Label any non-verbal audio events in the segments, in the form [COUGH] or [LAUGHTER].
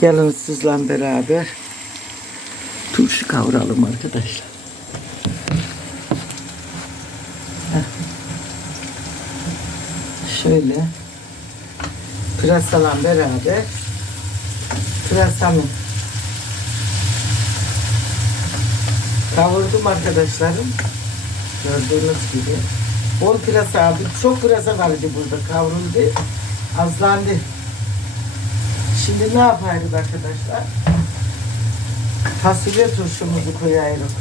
Gelin sizle beraber turşu kavuralım arkadaşlar. Şöyle pırasalan beraber pırasamı kavurdum arkadaşlarım. Gördüğünüz gibi. Bol pırasa abi. Çok pırasa vardı burada kavruldu. Azlandı. Şimdi ne yapıyoruz arkadaşlar? Fasulye turşumuzu koyuyoruz.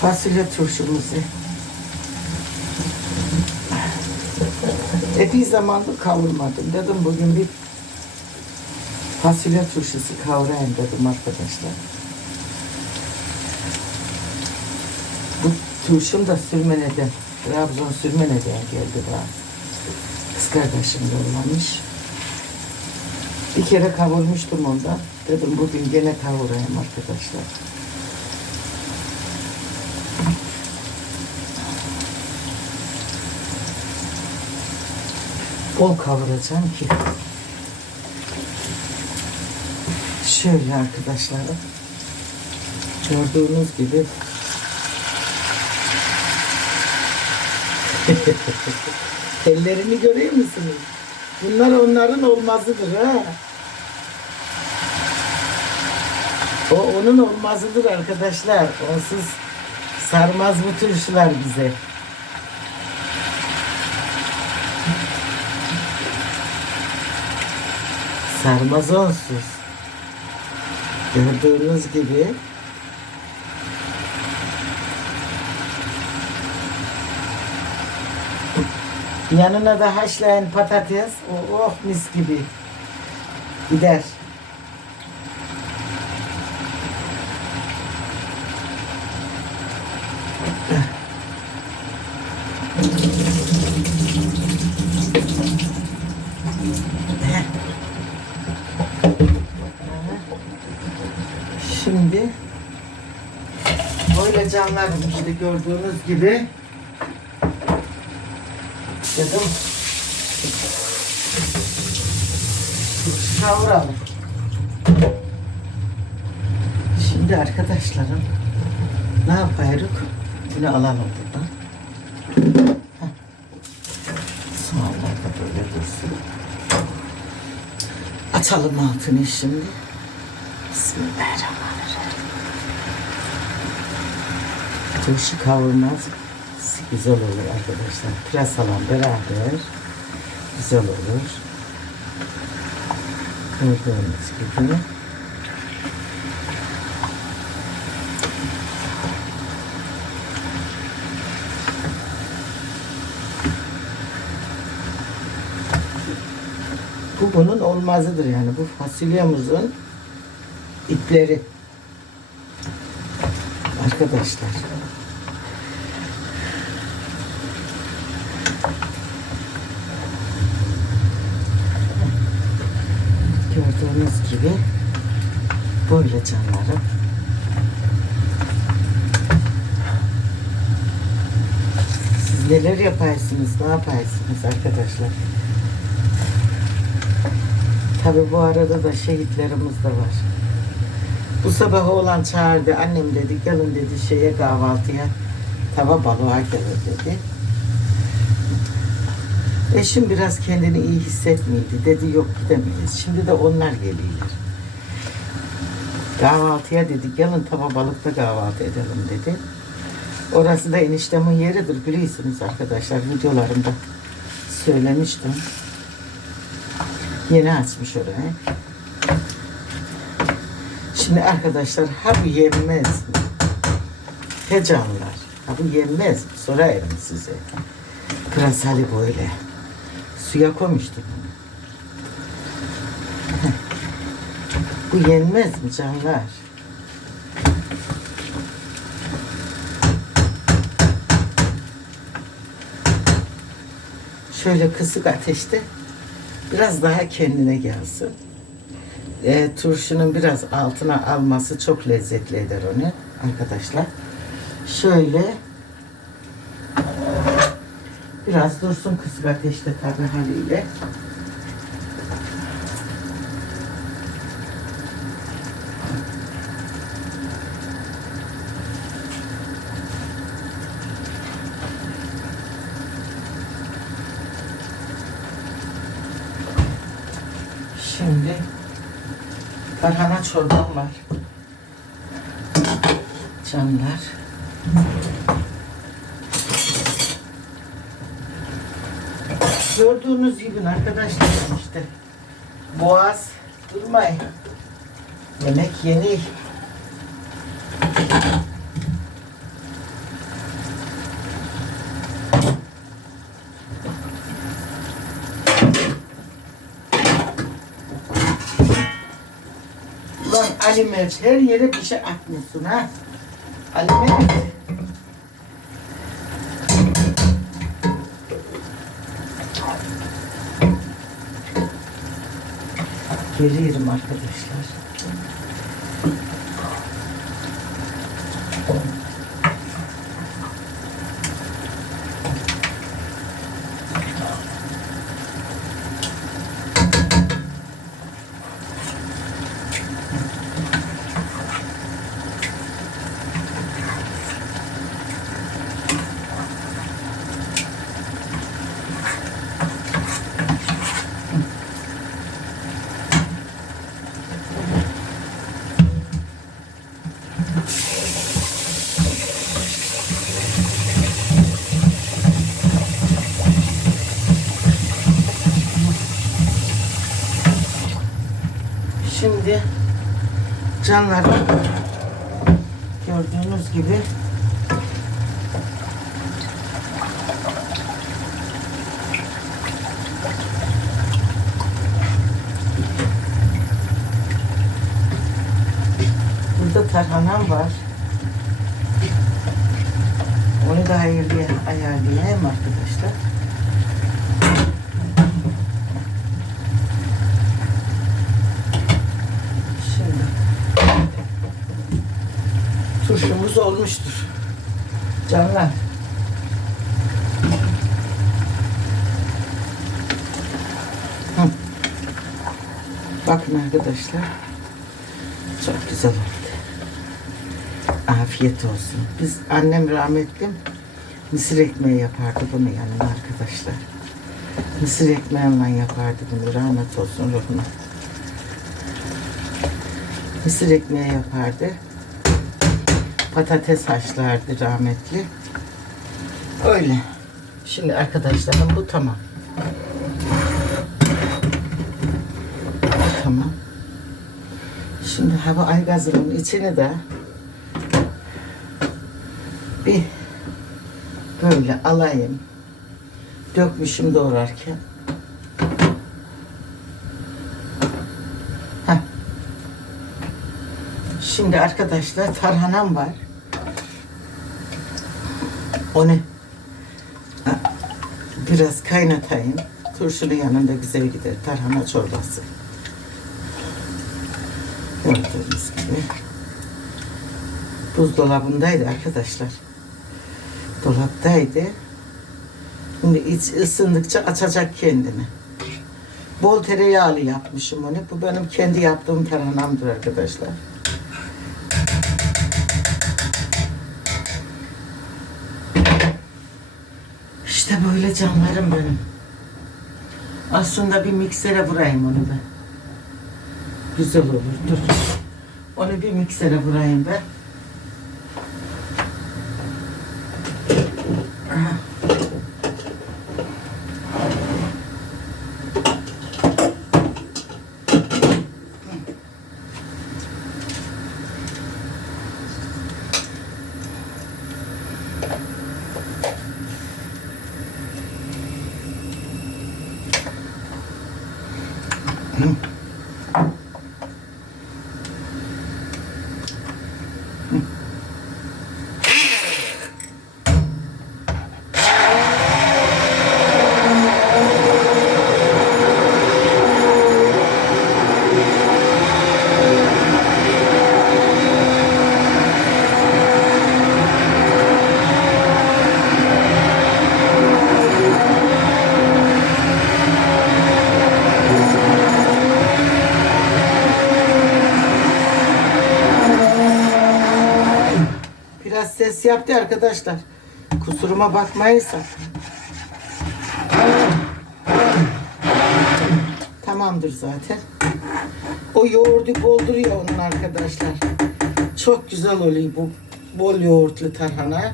Fasulye turşumuzu. Epey zamandır kavurmadım. Dedim bugün bir fasulye turşusu kavrayayım dedim arkadaşlar. Bu turşum da sürmeneden, Trabzon sürmeneden geldi bana. Kız kardeşim yollamış. Bir kere kavurmuştum ondan. Dedim bugün gene kavurayım arkadaşlar. Bol kavuracağım ki. Şöyle arkadaşlarım. Gördüğünüz gibi [LAUGHS] Ellerini görüyor musunuz? Bunlar onların olmazıdır ha. O onun olmazıdır arkadaşlar. Onsuz sarmaz bu turşular bize. Sarmaz onsuz. Gördüğünüz gibi yanına da haşlayan patates oh, oh mis gibi gider. Şimdi canlarım işte gördüğünüz gibi dedim kavuralım. Şimdi arkadaşlarım ne yapıyoruz? Bunu alalım buradan. Soğanlar da böyle dursun. Açalım altını şimdi. Bismillahirrahmanirrahim. Turşu kavurmaz güzel olur arkadaşlar. Pırasalan beraber güzel olur. Gördüğünüz gibi. Bu bunun olmazıdır yani. Bu fasulyemizin ipleri. Arkadaşlar. Gördüğünüz gibi böyle canlarım. Siz neler yaparsınız, ne yaparsınız arkadaşlar? Tabi bu arada da şehitlerimiz de var. Bu sabah oğlan çağırdı. Annem dedi gelin dedi şeye kahvaltıya tava balığa gelir dedi. Eşim biraz kendini iyi hissetmiydi. Dedi yok gidemeyiz. Şimdi de onlar geliyorlar. Kahvaltıya dedi gelin tava balıkta kahvaltı edelim dedi. Orası da eniştemin yeridir biliyorsunuz arkadaşlar. Videolarımda söylemiştim. Yeni açmış orayı. Şimdi arkadaşlar ha bu yenmez mi? He canlılar. Ha bu yenmez mi? Sorayım size. Pırasalı böyle. Suya. Heh. Bu yenmez mi canlar? Şöyle kısık ateşte biraz daha kendine gelsin. e, turşunun biraz altına alması çok lezzetli eder onu arkadaşlar. Şöyle biraz dursun kısık ateşte tabi haliyle. Şimdi tarhana çorbam var. Canlar. Gördüğünüz gibi arkadaşlar işte boğaz durmayın. Yemek yeni. Ulan Ali Mert her yere bir şey atmışsın ha. Ali Mert. Geliyorum arkadaşlar. Şimdi canlarım gördüğünüz gibi burada tarhanam var. Onu da ayarlay ayarlayayım arkadaşlar. Şimdi turşumuz olmuştur. Canlar. Hı. Bakın arkadaşlar. Çok güzel oldu. Afiyet olsun. Biz annem rahmetli mısır ekmeği yapardı bunu yanına arkadaşlar. Mısır ekmeğiyle yapardı bunu. Rahmet olsun ruhuna. Mısır ekmeği yapardı. Patates haşlardı rahmetli. Öyle. Şimdi arkadaşlarım bu tamam. Bu tamam. Şimdi hava aygazının içine de bir böyle alayım. Dökmüşüm doğrarken. Heh. Şimdi arkadaşlar tarhanam var. Onu biraz kaynatayım. Turşunun yanında güzel gider. Tarhana çorbası. Gördüğünüz gibi. Buzdolabındaydı arkadaşlar. Dolaptaydı. Şimdi iç ısındıkça açacak kendini. Bol tereyağlı yapmışım onu. Bu benim kendi yaptığım tarhanamdır arkadaşlar. Böyle canlarım benim. Aslında bir miksere vurayım onu da. Güzel olur. Dur. Onu bir miksere vurayım ben. Mm-hmm. Yaptı arkadaşlar. Kusuruma bakmayın. Tamamdır zaten. O yoğurdu bolduruyor onun arkadaşlar. Çok güzel oluyor bu bol yoğurtlu tarhana.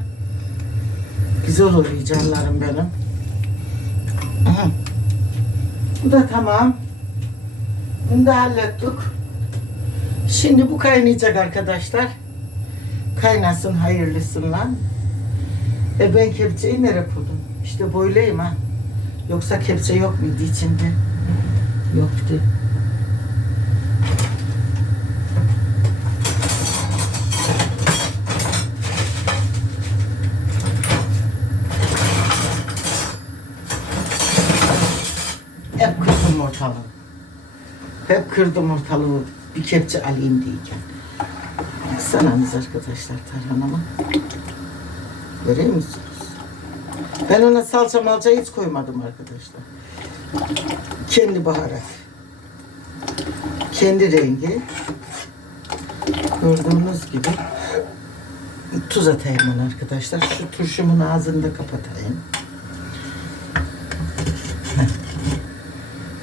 Güzel oluyor canlarım benim. Bu da tamam. Bunu da hallettik. Şimdi bu kaynayacak arkadaşlar. Kaynasın hayırlısıyla. E ben kepçeyi nereye koydum? İşte böyleyim ha. Yoksa kepçe yok muydu içinde? Yoktu. Hep kırdım ortalığı. Hep kırdım ortalığı. Bir kepçe alayım diyeceğim. Baksananız arkadaşlar tarhanama. Görüyor musunuz? Ben ona salça malça hiç koymadım arkadaşlar. Kendi baharat. Kendi rengi. Gördüğünüz gibi tuz atayım ben arkadaşlar. Şu turşumun ağzını da kapatayım.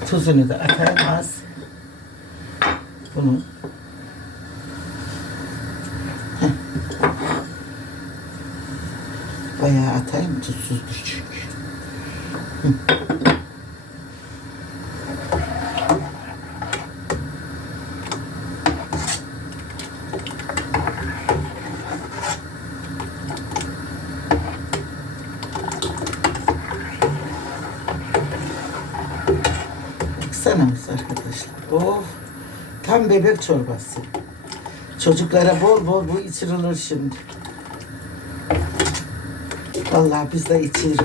Tuzunu da atayım az. Bunu Bayağı atayım tuzsuzdur çünkü. Baksanız arkadaşlar. Oh, tam bebek çorbası. Çocuklara bol bol bu içirilir şimdi. Vallahi biz de içiyoruz.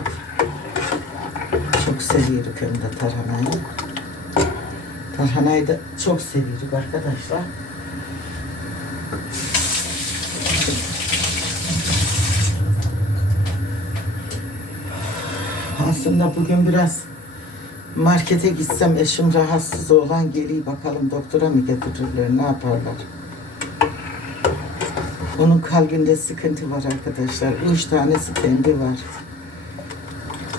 Çok seviyoruz hem de tarhanayı. Tarhanayı da çok seviyoruz arkadaşlar. Aslında bugün biraz markete gitsem eşim rahatsız olan geliyor bakalım doktora mı getirirler ne yaparlar. Onun kalbinde sıkıntı var arkadaşlar. Üç tane stendi var.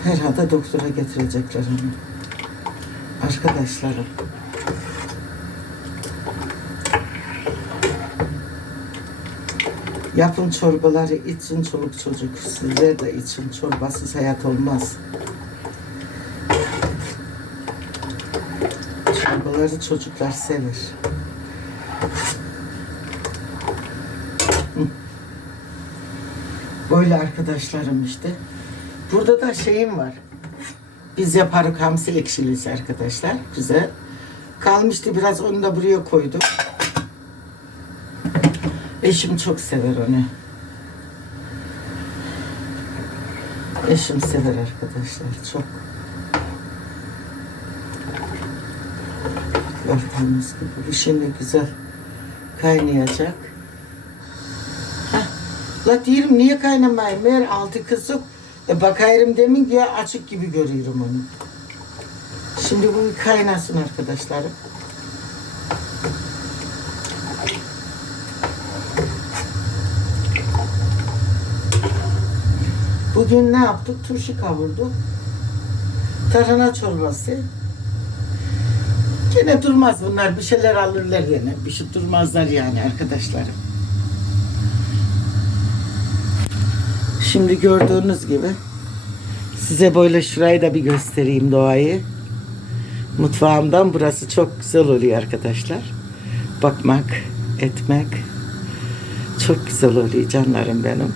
Herhalde doktora getirecekler onu. Arkadaşlarım. Yapın çorbaları için çoluk çocuk. Sizler de için çorbasız hayat olmaz. Çorbaları çocuklar sever. Böyle arkadaşlarım işte. Burada da şeyim var. Biz yaparız hamsi ekşilisi arkadaşlar. Güzel. Kalmıştı biraz onu da buraya koydum. Eşim çok sever onu. Eşim sever arkadaşlar çok. Gördüğünüz gibi bu şimdi güzel kaynayacak. La diyorum niye kaynamayayım? Meğer altı kısık. E bakayım demin ya açık gibi görüyorum onu. Şimdi bu bir kaynasın arkadaşlarım. Bugün ne yaptık? Turşu kavurduk. Tarhana çorbası. Gene durmaz bunlar. Bir şeyler alırlar yine. Bir şey durmazlar yani arkadaşlarım. Şimdi gördüğünüz gibi size böyle şurayı da bir göstereyim doğayı. Mutfağımdan burası çok güzel oluyor arkadaşlar. Bakmak, etmek çok güzel oluyor canlarım benim.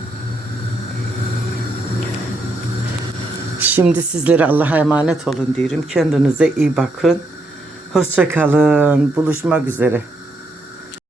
Şimdi sizlere Allah'a emanet olun diyorum. Kendinize iyi bakın. Hoşça kalın. Buluşmak üzere.